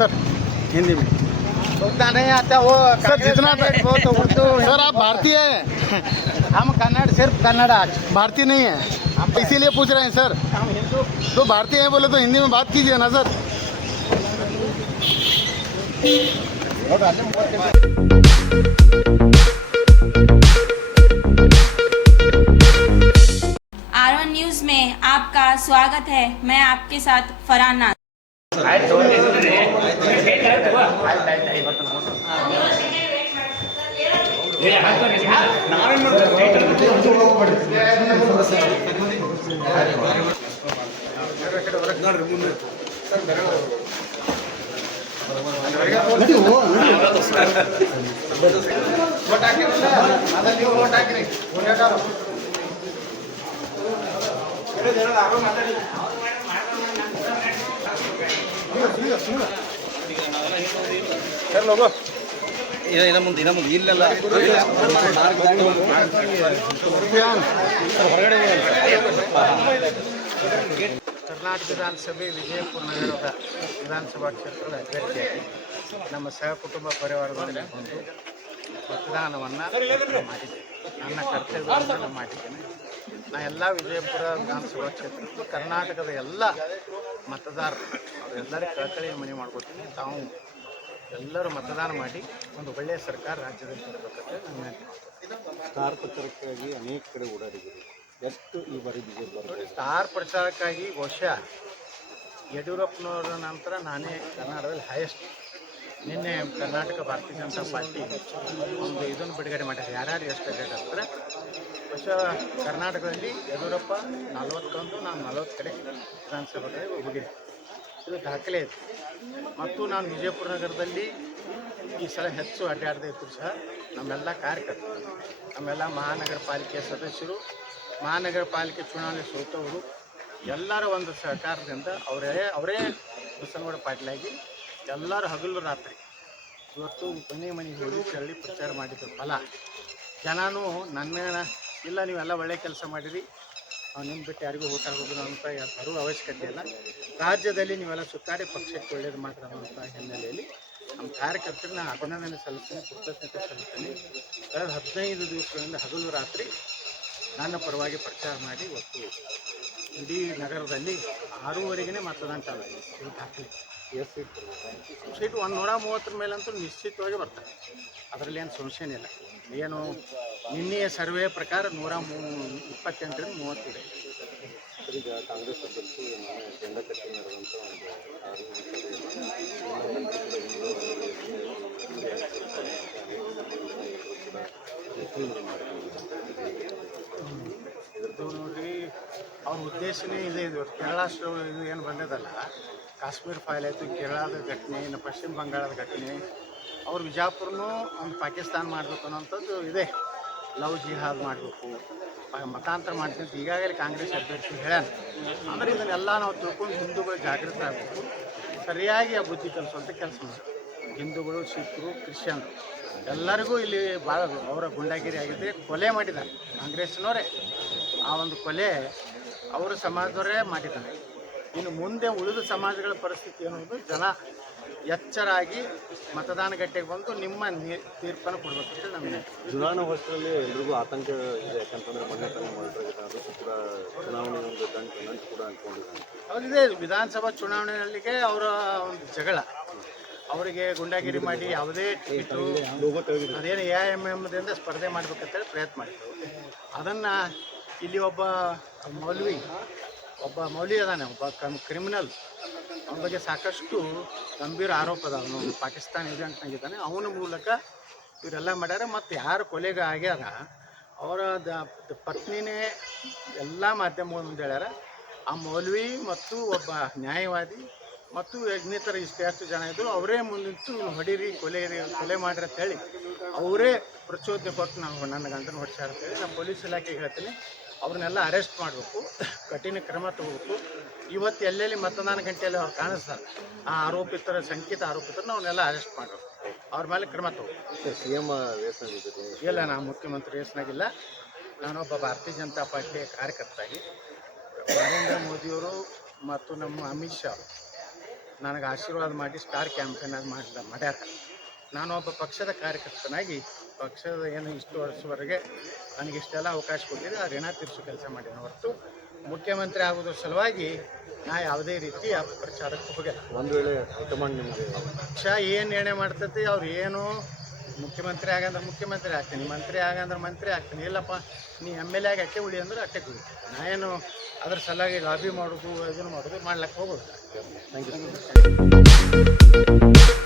Sir Hindi में। उतना नहीं आता वो सर जितना वो तो उर्दू सर आप भारतीय हैं, हम कन्नड़ सिर्फ कन्नड़ भारतीय नहीं है इसीलिए पूछ रहे हैं सर। हम हिंदू तो भारतीय हैं बोले तो हिंदी में बात कीजिए ना सर। आर1 न्यूज़ में आपका स्वागत है। मैं आपके साथ फरहान नाज। ಮುಂದೆ ಇಲ್ಲೆಲ್ಲ ಕರ್ನಾಟಕ ವಿಧಾನಸಭೆ ವಿಜಯಪುರ ನಗರದ ವಿಧಾನಸಭಾ ಕ್ಷೇತ್ರದ ಅಭ್ಯರ್ಥಿಯಾಗಿ ನಮ್ಮ ಸಹಕುಟುಂಬ ಪರಿವಾರದಲ್ಲಿ ಬಂದು ಮತದಾನವನ್ನು ಮಾಡಿದ್ದೇನೆ. ನನ್ನ ಕರ್ತವ್ಯವನ್ನು ನಾನು ಮಾಡಿದ್ದೇನೆ. ನಾನು ಎಲ್ಲ ವಿಜಯಪುರ ವಿಧಾನಸಭಾ ಕ್ಷೇತ್ರದ್ದು ಕರ್ನಾಟಕದ ಎಲ್ಲ ಮತದಾರರು ಅವರೆಲ್ಲರಿಗೂ ಕಳಕಳಿಯ ಮನೆ ಮಾಡ್ಕೊತೀನಿ. ತಾವು ಎಲ್ಲರೂ ಮತದಾನ ಮಾಡಿ ಒಂದು ಒಳ್ಳೆಯ ಸರ್ಕಾರ ರಾಜ್ಯದಲ್ಲಿ ತರಬೇಕಂತ ನನ್ನ ಸ್ಟಾರ್ ಪ್ರಚಾರಕ್ಕಾಗಿ ಅನೇಕ ಕಡೆ ಓಡಾಡಿದ್ದೀರಿ. ಎಷ್ಟು ಈ ಬಾರಿ ಬಿಜೆಪಿ ಸ್ಟಾರ್ ಪ್ರಚಾರಕ್ಕಾಗಿ ಬಹುಶಃ ಯಡಿಯೂರಪ್ಪನವರ ನಂತರ ನಾನೇ ಕರ್ನಾಟಕದಲ್ಲಿ ಹೈಯೆಸ್ಟ್. ನಿನ್ನೆ ಕರ್ನಾಟಕ ಭಾರತೀಯ ಜನತಾ ಪಾರ್ಟಿ ಒಂದು ಇದನ್ನು ಬಿಡುಗಡೆ ಮಾಡಿದ್ದಾರೆ, ಯಾರ್ಯಾರು ಎಷ್ಟು ಡೇಟ್ ಆಗ್ತಾರೆ. ಬಹುಶಃ ಕರ್ನಾಟಕದಲ್ಲಿ ಯಡಿಯೂರಪ್ಪ 41, ನಾನು 40 ಕಡೆ ವಿಧಾನಸಭೆಗೆ ಹೋಗಿದ್ದೆ. ಇದು ದಾಖಲೆ ಇದೆ. ಮತ್ತು ನಾನು ವಿಜಯಪುರ ನಗರದಲ್ಲಿ ಈ ಸಲ ಹೆಚ್ಚು ಅಡ್ಡಾಡದೇ ಇದ್ದರೂ ಸಹ ನಮ್ಮೆಲ್ಲ ಕಾರ್ಯಕರ್ತರು, ನಮ್ಮೆಲ್ಲ ಮಹಾನಗರ ಪಾಲಿಕೆಯ ಸದಸ್ಯರು, ಮಹಾನಗರ ಪಾಲಿಕೆ ಚುನಾವಣೆ ಸೋತವರು ಎಲ್ಲರ ಒಂದು ಸಹಕಾರದಿಂದ ಅವರೇ ಬಸನಗೌಡ ಪಾಟೀಲಾಗಿ ಎಲ್ಲರೂ ಹಗಲು ರಾತ್ರಿ ಇವತ್ತು ಮನೆ ಮನೆಗೆ ಹೋಗಿ ತೆರಳಿ ಪ್ರಚಾರ ಮಾಡಿದ್ರು. ಫಲ ಜನನೂ ನನ್ನ ಇಲ್ಲ ನೀವೆಲ್ಲ ಒಳ್ಳೆ ಕೆಲಸ ಮಾಡಿರಿ, ನಿಮ್ಮ ಬಿಟ್ಟು ಯಾರಿಗೂ ಓಟ್ ಆಗೋದು ಅಂತ ಬರುವ ಅವಶ್ಯಕತೆ ಇಲ್ಲ, ರಾಜ್ಯದಲ್ಲಿ ನೀವೆಲ್ಲ ಸುತ್ತಾಡಿ ಪಕ್ಷಕ್ಕೆ ಒಳ್ಳೇದು ಮಾತ್ರ ಅನ್ನುವಂಥ ಹಿನ್ನೆಲೆಯಲ್ಲಿ ನಮ್ಮ ಕಾರ್ಯಕರ್ತರಿಗೆ ನಾನು ಅಭಿನಂದನೆ ಸಲ್ಲಿಸ್ತೀನಿ, ಕೃತಜ್ಞತೆ ಸಲ್ಲಿಸ್ತೀನಿ. ಕಳೆದ 15 ದಿವಸಗಳಿಂದ ಹಗಲು ರಾತ್ರಿ ನನ್ನ ಪರವಾಗಿ ಪ್ರಚಾರ ಮಾಡಿ ಇವತ್ತು ಇಡೀ ನಗರದಲ್ಲಿ 6:30ಗೆ ಮತದಾನ ಚಾಲು ಆಗಿದೆ. ಇದು ದಾಖಲೆ. ಸೀಟು 130 ಮೇಲಂತೂ ನಿಶ್ಚಿತವಾಗಿ ಬರ್ತಾರೆ, ಅದರಲ್ಲಿ ಏನು ಸಂಶಯನೇ ಇಲ್ಲ. ಏನು ನಿನ್ನೆಯ ಸರ್ವೆ ಪ್ರಕಾರ 128ರಿಂದ 30 ಇದೆ. ಈಗ ಕಾಂಗ್ರೆಸ್ ಅಭ್ಯರ್ಥಿ ಜೆಂಡಕಟ್ಟಿ ನಡೆದಂಥ ಇದು ನೋಡ್ರಿ, ಅವ್ರ ಉದ್ದೇಶನೇ ಇದೆ. ಇದು ಕೇರಳ ಇದು ಏನು ಬಂದದಲ್ಲ, ಕಾಶ್ಮೀರ ಫೈಲ್ ಆಯಿತು, ಕೇರಳದ ಘಟನೆ, ಇನ್ನು ಪಶ್ಚಿಮ ಬಂಗಾಳದ ಘಟನೆ, ಅವ್ರು ವಿಜಾಪುರನೂ ಒಂದು ಪಾಕಿಸ್ತಾನ ಮಾಡಬೇಕು ಅನ್ನೋಂಥದ್ದು ಇದೆ. ಲವ್ ಜಿಹಾದ್ ಮಾಡಬೇಕು, ಮತಾಂತರ ಮಾಡ್ತೀನಿ ಅಂತ ಈಗಾಗಲೇ ಕಾಂಗ್ರೆಸ್ ಅಭ್ಯರ್ಥಿ ಹೇಳ್ಯಾನ. ಅಂದರೆ ಇದನ್ನೆಲ್ಲ ನಾವು ತಿಳ್ಕೊಂಡು ಹಿಂದೂಗಳು ಜಾಗೃತ ಆಗಬೇಕು, ಸರಿಯಾಗಿ ಆ ಬುದ್ಧಿ ಕಲಿಸುವಂಥ ಕೆಲಸ ಮಾಡಬೇಕು. ಹಿಂದೂಗಳು, ಸಿಖ್ರು, ಕ್ರಿಶ್ಚಿಯನ್ರು ಎಲ್ಲರಿಗೂ ಇಲ್ಲಿ ಭಾಳ ಅವರ ಗುಂಡಾಗಿರಿ ಆಗಿದೆ. ಕೊಲೆ ಮಾಡಿದ್ದಾರೆ ಕಾಂಗ್ರೆಸ್ನವರೇ. ಆ ಒಂದು ಕೊಲೆ ಅವರ ಸಮಾಜದವರೇ ಮಾಡಿದ್ದಾರೆ. ಇನ್ನು ಮುಂದೆ ಉಳಿದ ಸಮಾಜಗಳ ಪರಿಸ್ಥಿತಿ ಅನ್ನೋದು ಜನ ಎಚ್ಚರಾಗಿ ಮತದಾನ ಗಟ್ಟೆಗೆ ಬಂದು ನಿಮ್ಮ ತೀರ್ಪನ್ನು ಕೊಡಬೇಕಂತ ನಮಗೆ. ಚುನಾವಣಾ ವರ್ಷದಲ್ಲಿ ಎಲ್ರಿಗೂ ಆತಂಕ ಇದೆ, ಯಾಕಂತಂದರೆ ಮೊನ್ನೆ ತಾನೇ ಮಾಡಿದ್ದಾರೆ ಕೂಡ ಚುನಾವಣೆ ಒಂದು ನಂಟು ಕೂಡ ಅಂದ್ಕೊಂಡಿದ್ದಾರೆ. ಹೌದಿದೆ, ವಿಧಾನಸಭಾ ಚುನಾವಣೆಯಲ್ಲಿಗೆ ಅವರ ಒಂದು ಜಗಳ, ಅವರಿಗೆ ಗುಂಡಾಗಿರಿ ಮಾಡಿ ಯಾವುದೇ ಟಿಕೆಟು ಅದೇನು AIMMದಿಂದ ಸ್ಪರ್ಧೆ ಮಾಡಬೇಕಂತೇಳಿ ಪ್ರಯತ್ನ ಮಾಡಿದ್ರು. ಅದನ್ನು ಇಲ್ಲಿ ಒಬ್ಬ ಮೌಲ್ವಿ ಅದಾನೆ, ಒಬ್ಬ ಕ್ರಿಮಿನಲ್, ಅವನ ಬಗ್ಗೆ ಸಾಕಷ್ಟು ಗಂಭೀರ ಆರೋಪ ಅದ. ಅವನು ಪಾಕಿಸ್ತಾನ ಏಜೆಂಟ್ನಾಗಿದ್ದಾನೆ. ಅವನ ಮೂಲಕ ಇವರೆಲ್ಲ ಮಾಡ್ಯಾರ. ಮತ್ತು ಯಾರು ಕೊಲೆಗೆ ಆಗ್ಯಾರ ಅವರ ಪತ್ನಿನೇ ಎಲ್ಲ ಮಾಧ್ಯಮಗಳ ಮುಂದೆ ಹೇಳ್ಯಾರ. ಆ ಮೌಲ್ವಿ ಮತ್ತು ಒಬ್ಬ ನ್ಯಾಯವಾದಿ ಮತ್ತು ಇನ್ನಿತರ ಎಷ್ಟು ಜನ ಇದ್ದರು, ಅವರೇ ಮುಂದಿತ್ತು ಇವ್ನು ಹೊಡೀರಿ, ಕೊಲೆ ಮಾಡಿರಿ ಅಂತೇಳಿ ಅವರೇ ಪ್ರಚೋದನೆ ಕೊಟ್ಟು ನನ್ನ ಗಂಡನ ಹೊಡ್ಸ್ಯಾರ ಅಂತೇಳಿ ನಾನು ಪೊಲೀಸ್ ಇಲಾಖೆಗೆ ಹೇಳ್ತೀನಿ. ಅವ್ರನ್ನೆಲ್ಲ ಅರೆಸ್ಟ್ ಮಾಡಬೇಕು, ಕಠಿಣ ಕ್ರಮ ತಗೋಬೇಕು. ಇವತ್ತು ಎಲ್ಲೆಲ್ಲಿ ಮತದಾನ ಗಂಟೆಯಲ್ಲಿ ಅವ್ರು ಕಾಣಿಸ್ತಾರೆ, ಆ ಶಂಕಿತ ಆರೋಪಿತರನ್ನ ಅವನ್ನೆಲ್ಲ ಅರೆಸ್ಟ್ ಮಾಡಬೇಕು, ಅವ್ರ ಮೇಲೆ ಕ್ರಮ ತಗೋಬೇಕು. CM ರೇಸ್ನಾಗಿದ್ದೀರಿ? ಇಲ್ಲ, ನಾನು ಮುಖ್ಯಮಂತ್ರಿ ರೇಸ್ನಾಗಿಲ್ಲ. ನಾನೊಬ್ಬ ಭಾರತೀಯ ಜನತಾ ಪಾರ್ಟಿಯ ಕಾರ್ಯಕರ್ತಾಗಿ ನರೇಂದ್ರ ಮೋದಿಯವರು ಮತ್ತು ನಮ್ಮ ಅಮಿತ್ ಶಾ ನನಗೆ ಆಶೀರ್ವಾದ ಮಾಡಿ ಸ್ಟಾರ್ ಕ್ಯಾಂಪೇನ್ ಅದು ಮಾಡ್ಯಾರ. ನಾನು ಒಬ್ಬ ಪಕ್ಷದ ಕಾರ್ಯಕರ್ತನಾಗಿ ಪಕ್ಷದ ಏನು ಇಷ್ಟು ವರ್ಷವರೆಗೆ ನನಗಿಷ್ಟೆಲ್ಲ ಅವಕಾಶ ಕೊಟ್ಟಿದೆ ಆ ಋಣ ತೀರಿಸೋ ಕೆಲಸ ಮಾಡಿದ ಹೊರತು ಮುಖ್ಯಮಂತ್ರಿ ಆಗೋದ್ರ ಸಲುವಾಗಿ ನಾ ಯಾವುದೇ ರೀತಿಯ ಪ್ರಚಾರಕ್ಕೆ ಹೋಗಿಲ್ಲ. ಒಂದು ವೇಳೆ ಹೈಕಮಾಂಡ್ ನಿಮಗೆ ಪಕ್ಷ ಏನು ನಿರ್ಣಯ ಮಾಡ್ತೈತಿ ಅವ್ರು ಏನು ಮುಖ್ಯಮಂತ್ರಿ ಆಗಂದ್ರೆ ಮುಖ್ಯಮಂತ್ರಿ ಆಗ್ತೀನಿ, ಮಂತ್ರಿ ಆಗಂದ್ರೆ ಮಂತ್ರಿ ಆಗ್ತೀನಿ, ಇಲ್ಲಪ್ಪ ನೀ MLA ಆಗಿ ಅಟ್ಟೆ ಉಳಿ ಅಂದ್ರೆ ಅಟ್ಟೆ ಉಳಿ. ನಾ ಏನು ಅದ್ರ ಸಲುವಾಗಿ ಲಾಬಿ ಮಾಡೋದು ಇದನ್ನು ಮಾಡೋದು ಮಾಡ್ಲಿಕ್ಕೆ ಹೋಗೋದು. Thank you.